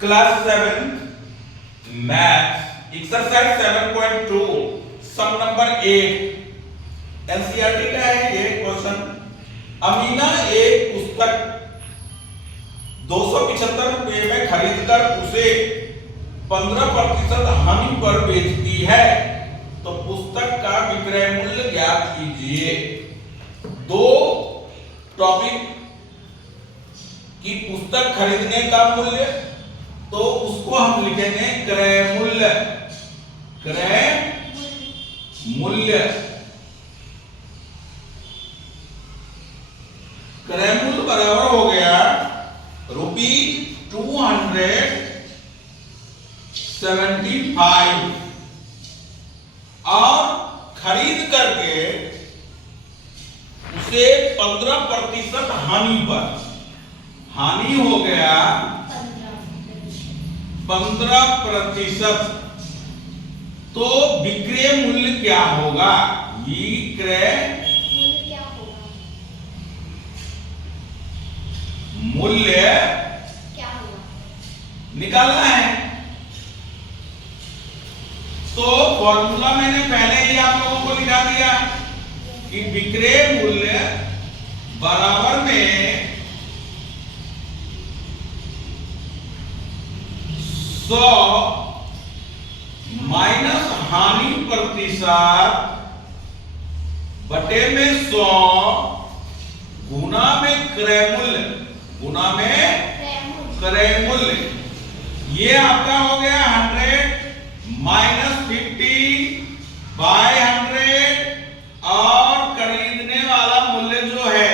Class 7 maths exercise 7.2 सम number 8 NCERT का है ये क्वेश्चन। अमीना एक पुस्तक 275 रुपए में खरीदकर उसे 15% हानि पर बेचती है तो पुस्तक का विक्रय मूल्य ज्ञात कीजिए। दो टॉपिक की पुस्तक खरीदने का मूल्य, तो उसको हम लिखेंगे क्रय मूल्य। क्रय मूल्य, क्रय मूल्य बराबर हो गया ₹275 और खरीद करके उसे 15% हानि पर, हानि हो गया 15%, तो विक्रय मूल्य क्या होगा? विक्रय मूल्य क्या होगा निकालना है। तो फॉर्मूला मैंने पहले ही आप लोगों को लिखा दिया कि विक्रय मूल्य बराबर में 100 माइनस हानि प्रतिशत बटे में 100 गुना में क्रय मूल्य, गुना में क्रय मूल्य। ये आपका हो गया 100 माइनस 50/100 और खरीदने वाला मूल्य जो है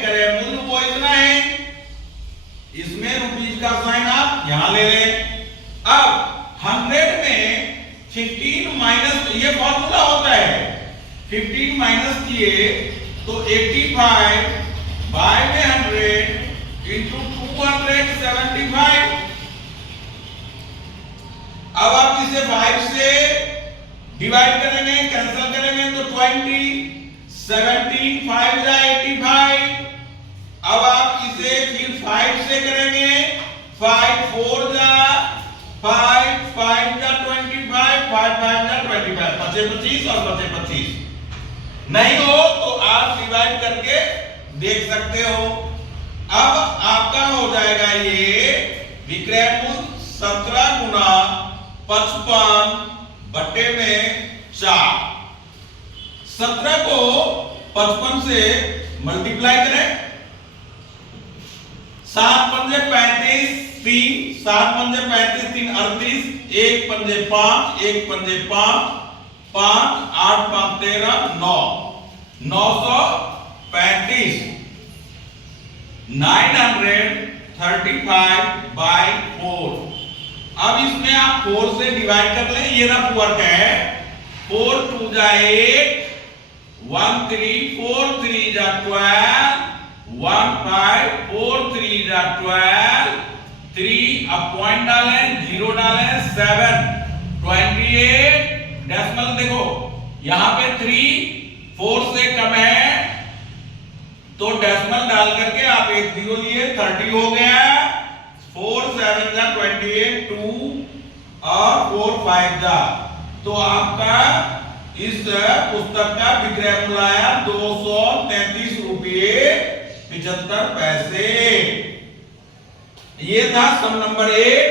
क्रय मूल्य वो इतना है। इसमें रुपीज का साइन आप यहां ले लें। अब 100 में 15 माइनस, ये फॉर्मूला होता है, 15 माइनस किए तो 85/100 इंटू 275। अब आप इसे 5 से डिवाइड करेंगे, कैंसिल करेंगे तो 20, 17 5 जा 85। अब आप इसे फिर 5 से करेंगे, 5 4 जा 5, 5 जा 25, 5 5 जा 25, बचे 25 और बचे 25। नहीं हो तो आप डिवाइड करके देख सकते हो। अब आपका हो जाएगा ये विक्रय मूल्य 17 गुना 55 बटे में 4। 17 को 55 से मल्टीप्लाई करें, 7 पंजे 35, 3 7 पंजे 35, 3 38, 1 पंजे 5, 1 पंजे 5, 5 8 5 13 9, 935 935/4। अब इसमें आप 4 से डिवाइड कर लें, ये रफ वर्क है। 4 2 जा 8, 1 3 4 3 जा 12, 1 5 4 3 जा 12, 3 अब पॉइंट डालें, 0 डालें, 7 28। डेसिमल देखो यहां पे 3 4 से कम है तो डेसिमल डाल करके आप एक 0 लिए, 30 हो गया। 4 7 जा 28, 2 और 4 5 जा, तो आपका इस पुस्तक का विक्रय मूल्य आया 233 रुपये 75 पैसे। ये था सम नंबर 8।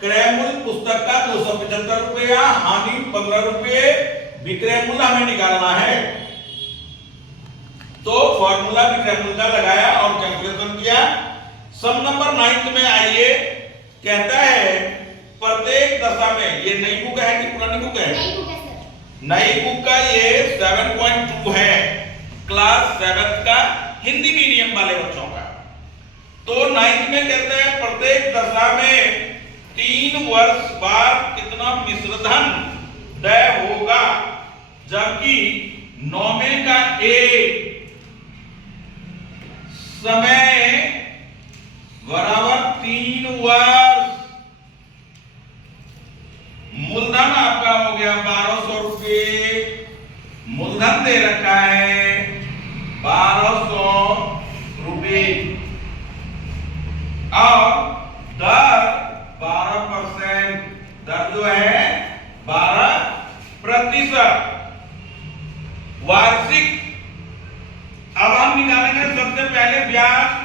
क्रय मूल्य पुस्तक का 275 रुपया, हानि 15 रुपये, विक्रय मूल्य हमें निकालना है। तो फॉर्मूला विक्रय मूल्य का लगाया और कैलकुलेशन किया। सम नंबर 9 में आइए, कहता है प्रत्येक दशा में, ये नई बुक है कि पुरानी बुक है? नई बुक है सर। नई बुक का ये 7.2 है, क्लास 7 का हिंदी मीडियम वाले बच्चों का। तो 9 में कहता है प्रत्येक दशा में 3 वर्ष बाद कितना मिश्रधन व्यय होगा, जबकि 9वें का एक समय बराबर 3 वर्ष। मूलधन आपका हो गया 1200 रुपये, मूलधन दे रखा है 1200 रुपये और दर 12 वार्षिक। अब हम निकालेंगे सबसे पहले ब्याज।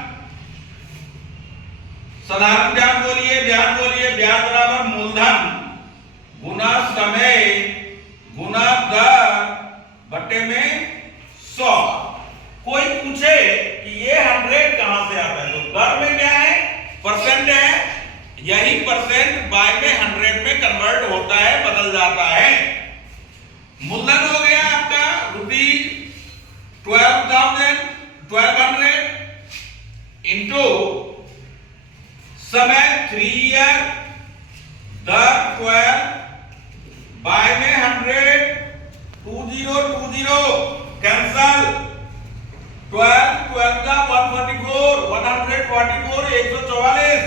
साधारण ब्याज बोलिए, ब्याज बराबर मूलधन गुना समय गुना दर बटे में 100। कोई पूछे कि ये 100 कहां से आता है, तो दर में क्या है, परसेंट है, यही परसेंट बाय में 100 में कन्वर्ट होता है, बदल जाता है। मूलधन हो गया आपका ₹1200 इंटू समय 3 ईयर, दर 12 बाय में 100, 20 कैंसल, 12 का 144, 144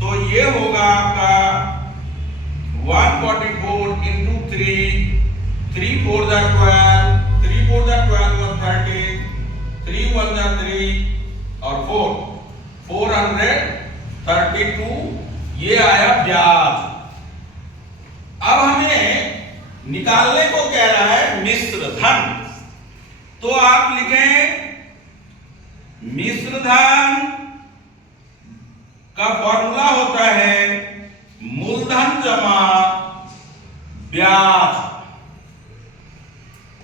तो ये होगा आपका 144 इंटू 3 4 जा 12, 3 4 जा 12 130, 3 1 जा 3 और 4 432 ये आया ब्याज। अब हमें निकालने को कह रहा है मिश्र धन, तो आप लिखें मिश्र धन का फॉर्मूला होता है मूलधन जमा ब्याज।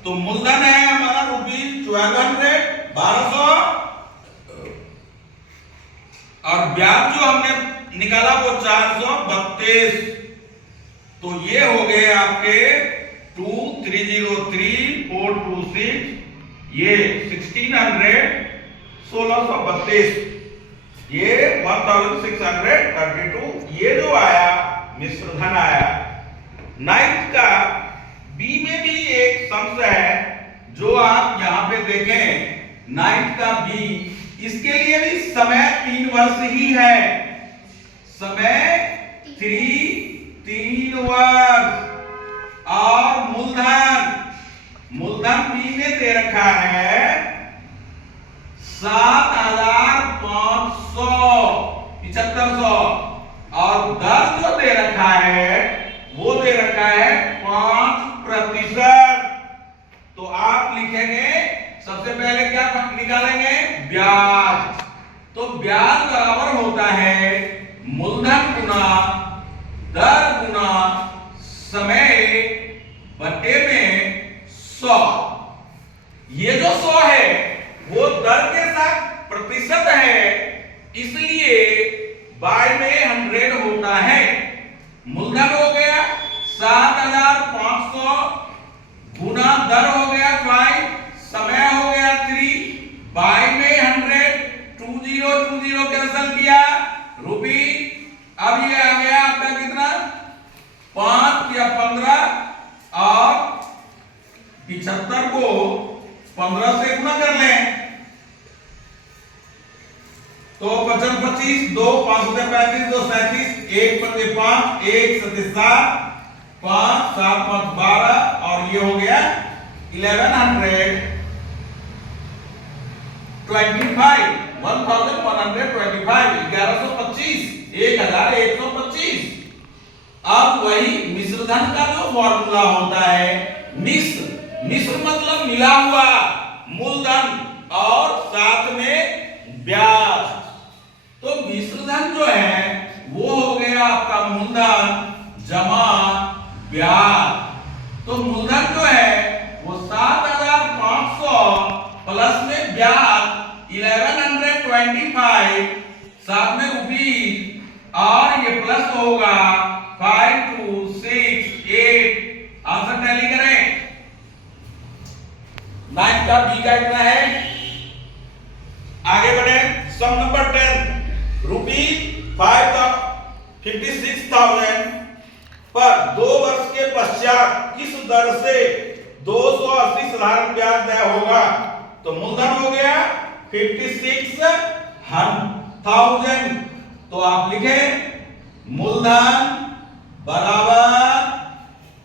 तो मूलधन है हमारा ₹1200 और ब्याज जो हमने निकाला वो 432। तो ये हो गए आपके 2303,426, ये 1632, ये 1632, ये जो आया मिश्र धन आया। 9th का बी में भी एक सम्स है जो आप यहां पे देखें, 9th का बी, इसके लिए भी समय 3 वर्ष ही है, समय 3 वर्ष और मूलधन बी में दे रखा है 7,500 और दर जो दे रखा है वो दे रखा है 5%। तो आप लिखेंगे सबसे पहले क्या निकालेंगे, ब्याज। तो ब्याज बराबर होता है मूलधन गुना दर गुना समय बटे में 100। ये जो 100 है वो दर के साथ प्रतिशत है, इसलिए बाय में 100 होता है। मूलधन हो गया 7,500 गुना दर हो गया 5, समय हो गया 3, बाय में 100, 20 कैंसल किया रूपी। अब ये आ गया आपका कितना, 5 या 15 और 75 को 15 से गुना कर लें तो 55 25 2 5 35 2 37 1 5 5 1 7 5 7 5 12 और ये हो गया 1125 1125। अब वही मिश्र धन का जो फॉर्मूला होता है, मिश्र मतलब मिला हुआ मूलधन और साथ में ब्याज। तो मिश्र धन जो है वो हो गया आपका मूलधन जमा ब्याज। तो मूलधन जो है वो 7,500 प्लस में ब्याज 1125, साथ में रुपीज और ये प्लस होगा 5268। आंसर टैली करें। 9 का बी का कितना है, आगे बढ़े। सम नंबर 10 ₹56,000 पर 2 वर्ष के पश्चात किस दर से 280 साधारण ब्याज तय होगा। तो मूलधन हो गया 56,000। तो आप लिखें मूलधन बराबर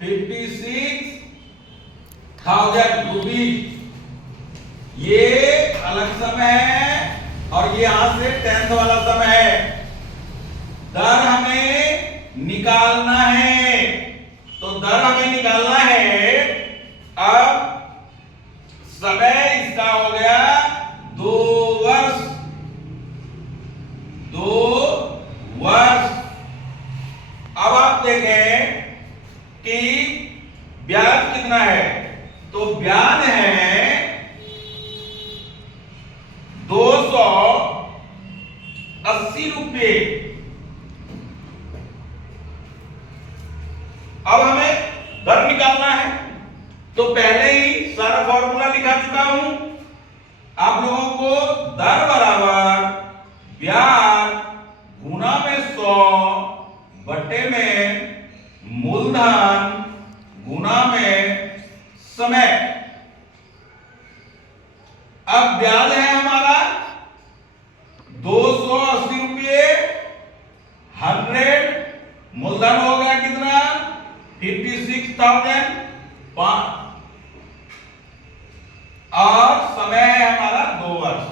56,000 रुपीज। ये अलग समय है और ये यहां से 10th वाला समय है। दर हमें निकालना है, तो दर हमें निकालना है देखें कि ब्याज कितना है, तो ब्याज है 280 रुपये। अब हमें दर निकालना है, तो पहले ही सारा फॉर्मूला लिखा चुका हूं आप लोगों को। दर बराबर ब्याज गुना में 100 बटे में मूलधन गुना में समय। अब ब्याज है हमारा 280 रुपये, 100 मूलधन हो गया कितना 56,000 और समय है हमारा 2 वर्ष।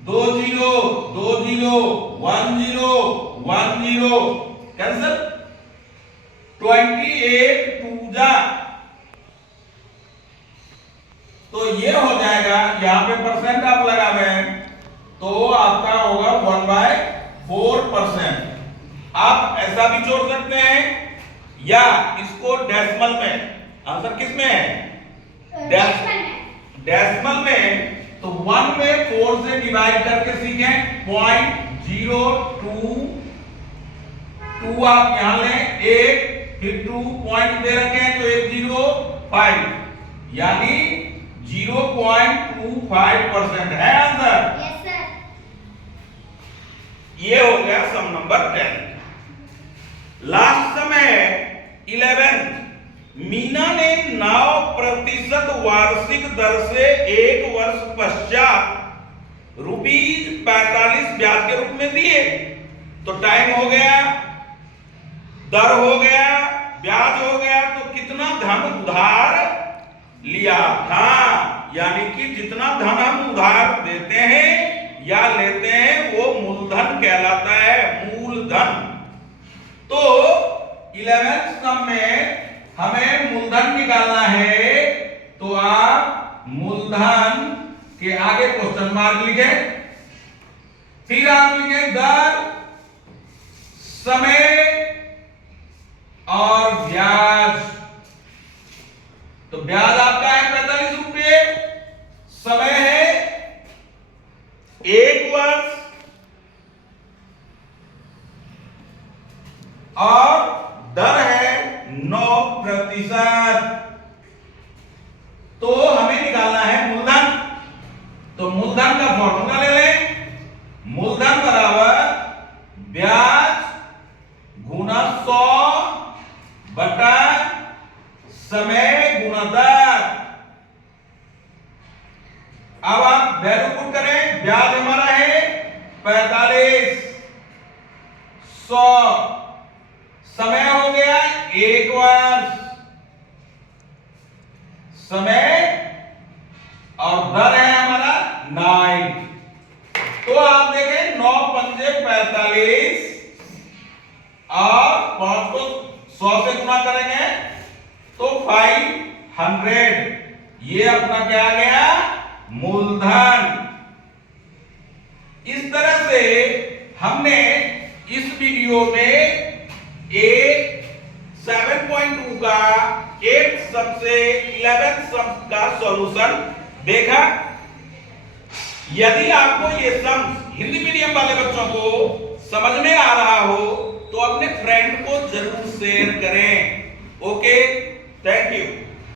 2 0 2 0 1 0 1 0 कैंसिल, 28 2 जा, तो ये हो जाएगा। यहां पे परसेंट आप लगावे तो आपका होगा 1/4%। आप ऐसा भी जोड़ सकते हैं या इसको डेसिमल में, आंसर किस में है डेसिमल में, तो 1 में 4 से डिवाइड करके सीखें। 0.02 आप यहां लें, 1 फिर 2 पॉइंट दे रखे हैं तो 105 यानी 0.25% है आंसर। Yes sir. ये हो गया सम नंबर 10। लास्ट सम है 11। मीना ने 9% वार्षिक दर से 1 वर्ष पश्चात ₹45 ब्याज के रूप में दिए। तो टाइम हो गया, दर हो गया, ब्याज हो गया, तो कितना धन उधार लिया था, यानी कि जितना धन हम उधार देते हैं या लेते हैं वो मूलधन कहलाता है, मूलधन। तो 11th सम में हमें मूलधन निकालना है, तो आप मूलधन के आगे क्वेश्चन मार्क लिखें, फिर आप लिखें दर, समय और ब्याज। तो ब्याज आपका है 45 रुपये, समय है 1 वर्ष और दर है 9%। तो हमें निकालना है मूलधन। तो मूलधन का फॉर्मूला ले लें। मूलधन बराबर ब्याज गुना 100 बटा समय गुना दर। अब आप वैल्यू पुट करें। ब्याज हमारा है 45, 100, समय हो गया 1 वर्ष, समय और दर है हमारा 9। तो आप देखें 9 पंजे 45 और 5 को 100 से गुना करेंगे तो 500। ये अपना क्या आ गया मूलधन। इस तरह से हमने इस वीडियो में एक 7.2 का 8 सब से 11 सब का सॉल्यूशन देखा। यदि आपको ये सम हिंदी मीडियम वाले बच्चों को समझ में आ रहा हो तो अपने फ्रेंड को जरूर शेयर करें। Okay, thank you.